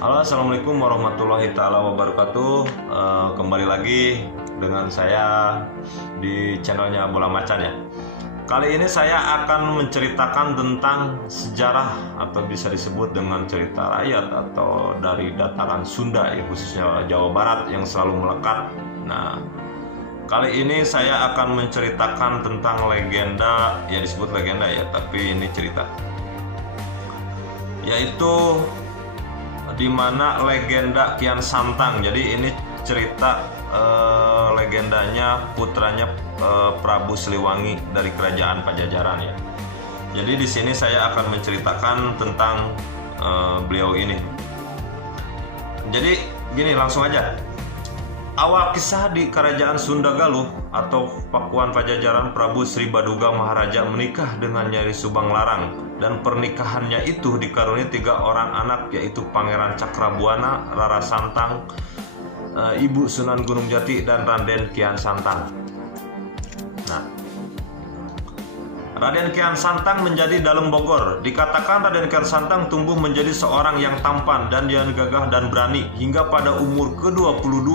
Halo, assalamualaikum warahmatullahi taala wabarakatuh. Kembali lagi dengan saya di channelnya Bola Macan ya. Kali ini saya akan menceritakan tentang sejarah atau bisa disebut dengan cerita rakyat atau dari dataran Sunda ya, khususnya Jawa Barat yang selalu melekat. Nah, kali ini saya akan menceritakan tentang legenda, ya disebut legenda ya, tapi ini cerita, yaitu di mana legenda Kian Santang. Jadi ini cerita legendanya putranya Prabu Siliwangi dari Kerajaan Pajajaran ya. Jadi di sini saya akan menceritakan tentang beliau ini. Jadi gini, langsung aja. Awal kisah di Kerajaan Sunda Galuh atau Pakuan Pajajaran, Prabu Sri Baduga Maharaja menikah dengan Nyai Subang Larang, dan pernikahannya itu dikaruniai 3 orang anak, yaitu Pangeran Cakrabuana, Rara Santang, Ibu Sunan Gunung Jati, dan Raden Kian Santang. Nah, Raden Kian Santang menjadi Dalem Bogor. Dikatakan Raden Kian Santang tumbuh menjadi seorang yang tampan dan dia gagah dan berani, hingga pada umur ke-22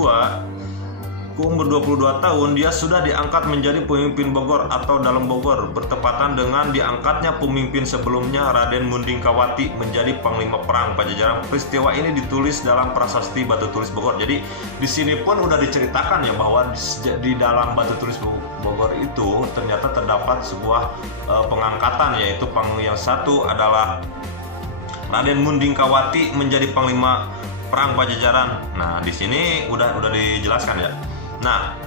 tahun dia sudah diangkat menjadi pemimpin Bogor atau Dalem Bogor, bertepatan dengan diangkatnya pemimpin sebelumnya Raden Mundingkawati menjadi panglima perang Pajajaran. Peristiwa ini ditulis dalam prasasti Batu Tulis Bogor. Jadi di sini pun udah diceritakan ya bahwa di dalam Batu Tulis Bogor itu ternyata terdapat sebuah pengangkatan, yaitu yang satu adalah Raden Mundingkawati menjadi panglima perang Pajajaran. Nah, di sini udah dijelaskan ya. Nah,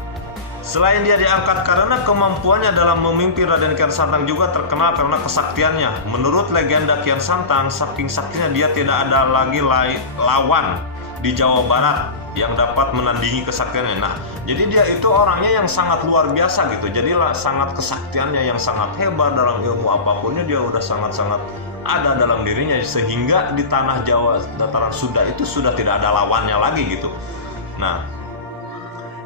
selain dia diangkat karena kemampuannya dalam memimpin, Raden Kian Santang juga terkenal karena kesaktiannya. Menurut legenda Kian Santang, saking saktinya dia tidak ada lagi lawan di Jawa Barat yang dapat menandingi kesaktiannya. Nah, jadi dia itu orangnya yang sangat luar biasa gitu. Jadi sangat kesaktiannya yang sangat hebat, dalam ilmu apapunnya dia udah sangat-sangat ada dalam dirinya, sehingga di tanah Jawa dataran Sunda itu sudah tidak ada lawannya lagi gitu. Nah,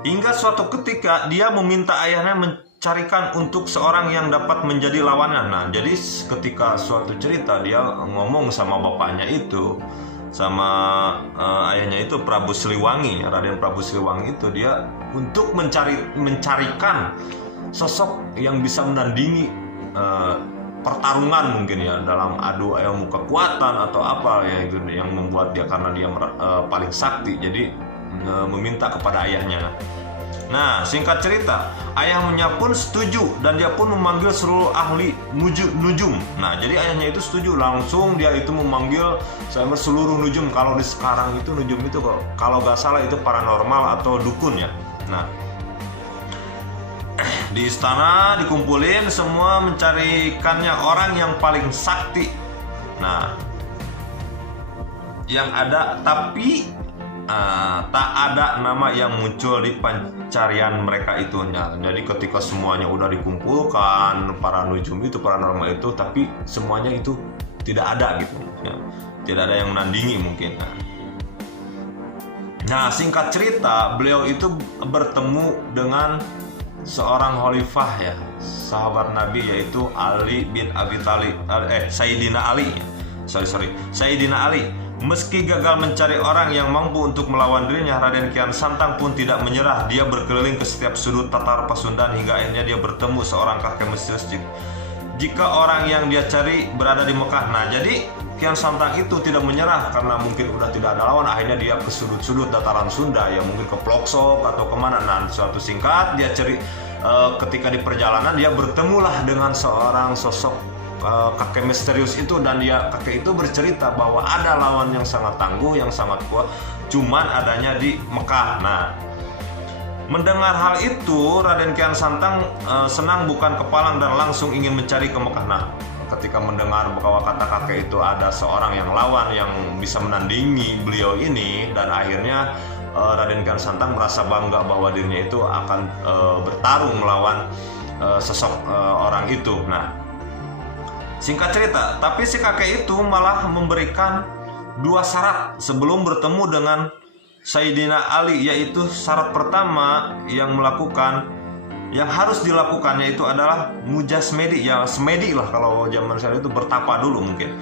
hingga suatu ketika dia meminta ayahnya mencarikan untuk seorang yang dapat menjadi lawannya. Nah, jadi ketika suatu cerita dia ngomong sama bapaknya itu, sama ayahnya itu Prabu Siliwangi, Raden Prabu Siliwangi itu, dia untuk mencarikan sosok yang bisa menandingi pertarungan mungkin ya, dalam adu ilmu kekuatan atau apa ya, itu yang membuat dia, karena dia paling sakti, jadi meminta kepada ayahnya. Nah, singkat cerita, ayahnya pun setuju dan dia pun memanggil seluruh ahli nujum. Nah, jadi ayahnya itu setuju, langsung dia itu memanggil sama seluruh nujum. Kalau di sekarang itu nujum itu kalau nggak salah itu paranormal atau dukun ya. Nah, di istana dikumpulin semua mencarikannya orang yang paling sakti. Nah, yang ada tapi tak ada nama yang muncul di pencarian mereka itu. Nah, jadi ketika semuanya udah dikumpulkan, para nujum itu, paranormal itu, tapi semuanya itu tidak ada gitu ya. Tidak ada yang menandingi mungkin. Nah, singkat cerita, beliau itu bertemu dengan seorang khalifah ya, sahabat Nabi, yaitu Ali bin Abi Thalib, Sayyidina Ali. Sayyidina Ali. Meski gagal mencari orang yang mampu untuk melawan dirinya, Raden Kian Santang pun tidak menyerah. Dia berkeliling ke setiap sudut Tatar Pasundan hingga akhirnya dia bertemu seorang kakek misterius jika orang yang dia cari berada di Mekah. Nah, jadi Kian Santang itu tidak menyerah karena mungkin udah tidak ada lawan. Akhirnya dia ke sudut-sudut dataran Sunda ya, mungkin ke Ploksok atau kemana. Nah, suatu singkat dia cari, ketika di perjalanan dia bertemulah dengan seorang sosok kakek misterius itu, dan kakek itu bercerita bahwa ada lawan yang sangat tangguh, yang sangat kuat, cuman adanya di Mekah. Nah, mendengar hal itu, Raden Kian Santang senang bukan kepalang dan langsung ingin mencari ke Mekah. Nah, ketika mendengar bahwa kata kakek itu ada seorang yang lawan yang bisa menandingi beliau ini, dan akhirnya Raden Kian Santang merasa bangga bahwa dirinya itu akan bertarung melawan sosok orang itu. Nah, singkat cerita, tapi si kakek itu malah memberikan 2 syarat sebelum bertemu dengan Sayyidina Ali, yaitu syarat pertama yang harus dilakukannya itu adalah mujasmedi, ya semedi lah kalau zaman saya itu, bertapa dulu mungkin.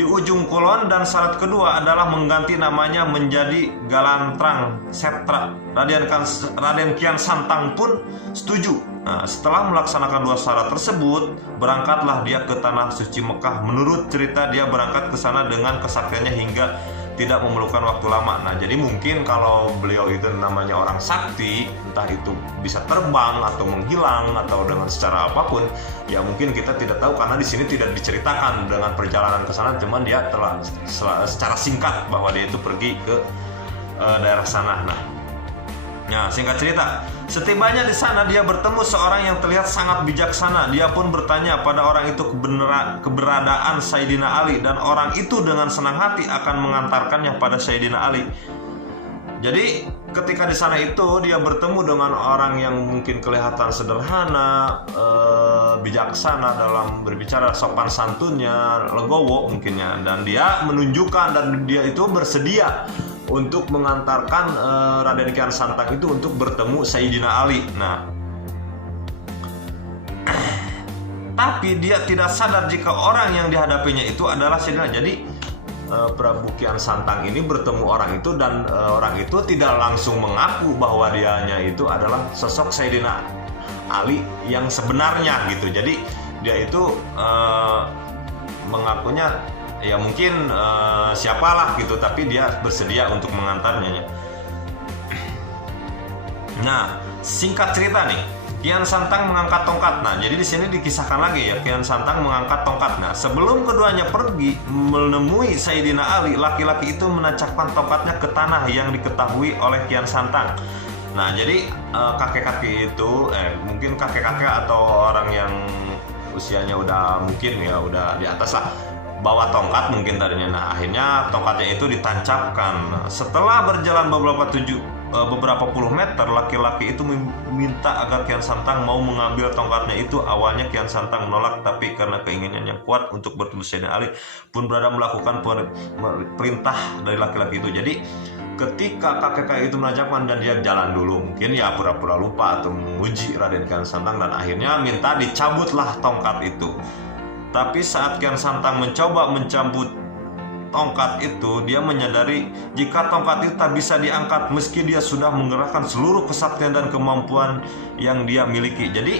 di ujung kulon, dan syarat kedua adalah mengganti namanya menjadi Galantrang Setra. Raden Kian Santang pun setuju. Nah, setelah melaksanakan dua syarat tersebut, berangkatlah dia ke tanah suci Mekah. Menurut cerita, dia berangkat ke sana dengan kesaktiannya hingga tidak memerlukan waktu lama. Nah, jadi mungkin kalau beliau itu namanya orang sakti, entah itu bisa terbang atau menghilang atau dengan secara apapun, ya mungkin kita tidak tahu karena di sini tidak diceritakan dengan perjalanan ke sana, cuman dia telah secara singkat bahwa dia itu pergi ke daerah sana. Nah, singkat cerita, setibanya di sana dia bertemu seorang yang terlihat sangat bijaksana. Dia pun bertanya pada orang itu keberadaan Sayyidina Ali, dan orang itu dengan senang hati akan mengantarkannya pada Sayyidina Ali. Jadi ketika di sana itu dia bertemu dengan orang yang mungkin kelihatan sederhana, bijaksana dalam berbicara, sopan santunnya, legowo mungkinnya, dan dia menunjukkan dan dia itu bersedia untuk mengantarkan Raden Kian Santang itu untuk bertemu Sayyidina Ali. Nah, tapi dia tidak sadar jika orang yang dihadapinya itu adalah Sayyidina. Jadi Prabu Kian Santang ini bertemu orang itu, dan orang itu tidak langsung mengaku bahwa dianya itu adalah sosok Sayyidina Ali yang sebenarnya gitu. Jadi dia itu mengakunya ya mungkin siapalah gitu, tapi dia bersedia untuk mengantarnya. Nah, singkat cerita nih, Kian Santang mengangkat tongkat. Nah, jadi di sini dikisahkan lagi ya, Kian Santang mengangkat tongkat. Nah, sebelum keduanya pergi menemui Sayyidina Ali, laki-laki itu menancapkan tongkatnya ke tanah yang diketahui oleh Kian Santang. Nah, jadi kakek-kakek itu mungkin kakek-kakek atau orang yang usianya udah mungkin ya udah di atas lah, bawa tongkat mungkin tadinya. Nah, akhirnya tongkatnya itu ditancapkan. Nah, setelah berjalan beberapa puluh meter, laki-laki itu meminta agar Kian Santang mau mengambil tongkatnya itu. Awalnya Kian Santang menolak, tapi karena keinginannya kuat untuk bertemu Sayyidina Ali, pun berada melakukan perintah dari laki-laki itu. Jadi ketika kakek itu menancapkan dan dia jalan dulu, mungkin ya pura-pura lupa atau menguji Raden Kian Santang, dan akhirnya minta dicabutlah tongkat itu. Tapi saat Kian Santang mencoba mencabut tongkat itu, dia menyadari jika tongkat itu tak bisa diangkat meski dia sudah mengerahkan seluruh kesaktian dan kemampuan yang dia miliki. Jadi,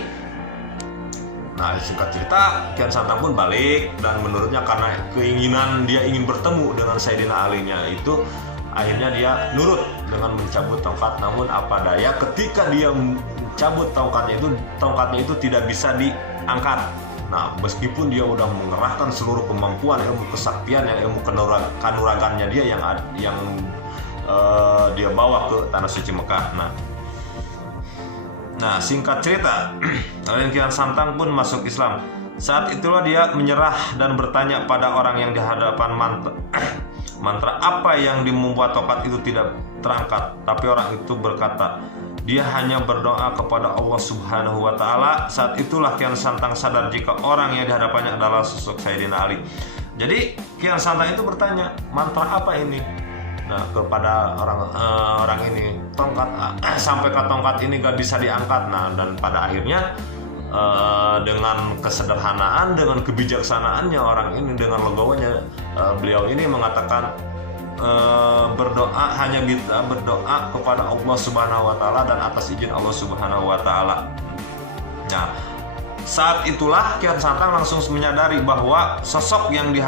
nah singkat cerita, Kian Santang pun balik, dan menurutnya karena keinginan dia ingin bertemu dengan Sayyidina Ali-nya itu, akhirnya dia nurut dengan mencabut tongkat. Namun apa daya, ketika dia mencabut tongkatnya itu tidak bisa diangkat. Nah, meskipun dia udah mengerahkan seluruh kemampuan, ilmu kesaktian, ilmu kanuragannya dia yang dia bawa ke tanah suci Mekah. Nah, singkat cerita, Raden Kian Santang pun masuk Islam. Saat itulah dia menyerah dan bertanya pada orang yang di hadapan mantra apa yang membuat tongkat itu tidak terangkat. Tapi orang itu berkata, dia hanya berdoa kepada Allah Subhanahu wa Ta'ala. Saat itulah Kian Santang sadar jika orang yang dihadapannya adalah sosok Sayyidina Ali. Jadi Kian Santang itu bertanya, mantra apa ini? Nah, kepada orang ini, sampai ke tongkat ini gak bisa diangkat. Nah, dan pada akhirnya dengan kesederhanaan, dengan kebijaksanaannya orang ini, dengan legowonya, beliau ini mengatakan, hanya kita berdoa kepada Allah Subhanahu wa Ta'ala dan atas izin Allah Subhanahu wa Ta'ala. Nah, saat itulah Kian Santang langsung menyadari bahwa sosok yang di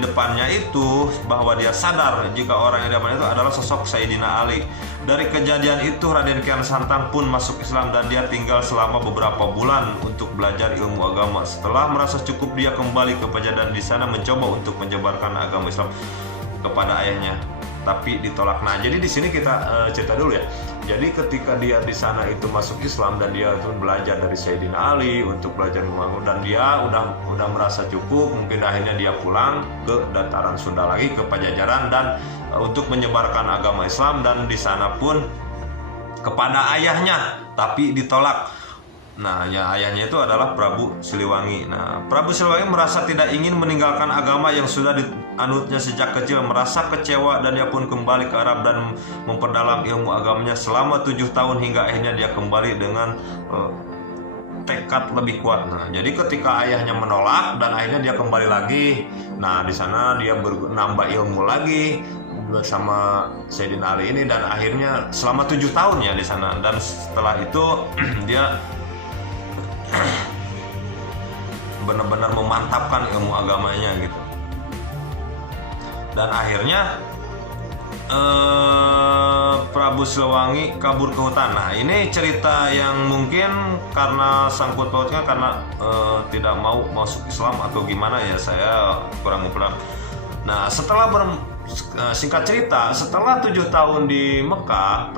depannya itu, bahwa dia sadar jika orang yang di depannya itu adalah sosok Sayyidina Ali. Dari kejadian itu Raden Kian Santang pun masuk Islam, dan dia tinggal selama beberapa bulan untuk belajar ilmu agama. Setelah merasa cukup, dia kembali ke Pajajaran, di sana mencoba untuk menyebarkan agama Islam kepada ayahnya, tapi ditolak. Nah, jadi di sini kita cerita dulu ya. Jadi ketika dia di sana itu masuk Islam, dan dia itu belajar dari Sayyidina Ali untuk belajar membangun, dan dia udah merasa cukup, mungkin akhirnya dia pulang ke dataran Sunda lagi, ke Pajajaran, dan untuk menyebarkan agama Islam, dan di sana pun kepada ayahnya, tapi ditolak. Nah, ya ayahnya itu adalah Prabu Siliwangi. Nah, Prabu Siliwangi merasa tidak ingin meninggalkan agama yang sudah dianutnya sejak kecil, merasa kecewa, dan dia pun kembali ke Arab dan memperdalam ilmu agamanya selama 7 tahun hingga akhirnya dia kembali dengan tekad lebih kuat. Nah, jadi ketika ayahnya menolak dan akhirnya dia kembali lagi, nah di sana dia nambah ilmu lagi bersama Sayyidina Ali ini, dan akhirnya selama 7 tahun ya di sana, dan setelah itu dia benar-benar memantapkan ilmu agamanya gitu. Dan akhirnya Prabu Siliwangi kabur ke hutan. Nah, ini cerita yang mungkin karena sangkut pautnya karena tidak mau masuk Islam atau gimana ya, saya kurang memperhatikan. Nah, singkat cerita, setelah 7 tahun di Mekah,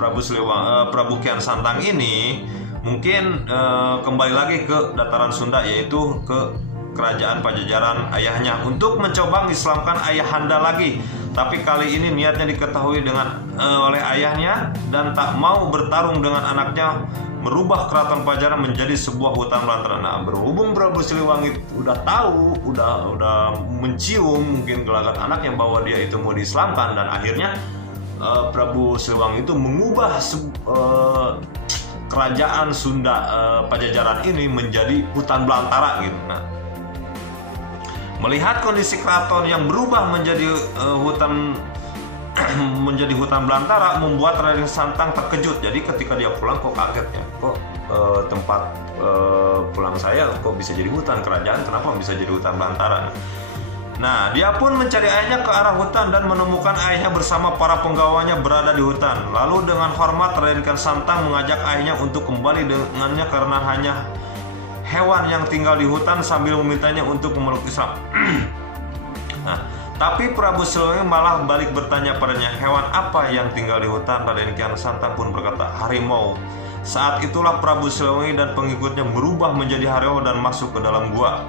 Prabu Kian Santang ini mungkin kembali lagi ke dataran Sunda, yaitu ke kerajaan Pajajaran ayahnya untuk mencoba mengislamkan ayahanda lagi. Tapi kali ini niatnya diketahui oleh ayahnya dan tak mau bertarung dengan anaknya, merubah keraton Pajajaran menjadi sebuah hutan belantara. Nah, berhubung Prabu Siliwangi udah tahu, udah mencium mungkin gelagat anaknya bahwa dia itu mau diislamkan, dan akhirnya Prabu Siliwangi itu mengubah kerajaan Sunda Pajajaran ini menjadi hutan belantara gitu. Nah, melihat kondisi keraton yang berubah menjadi hutan belantara membuat Raden Santang terkejut. Jadi ketika dia pulang kok kaget ya, kok tempat pulang saya kok bisa jadi hutan, kerajaan kenapa bisa jadi hutan belantara. Nah, dia pun mencari ayahnya ke arah hutan dan menemukan ayahnya bersama para penggawanya berada di hutan. Lalu dengan hormat Raden Kian Santang mengajak ayahnya untuk kembali dengannya karena hanya hewan yang tinggal di hutan, sambil memintanya untuk memeluk Islam. Nah, tapi Prabu Siliwangi malah balik bertanya padanya, hewan apa yang tinggal di hutan? Raden Kian Santang pun berkata, harimau. Saat itulah Prabu Siliwangi dan pengikutnya berubah menjadi harimau dan masuk ke dalam gua.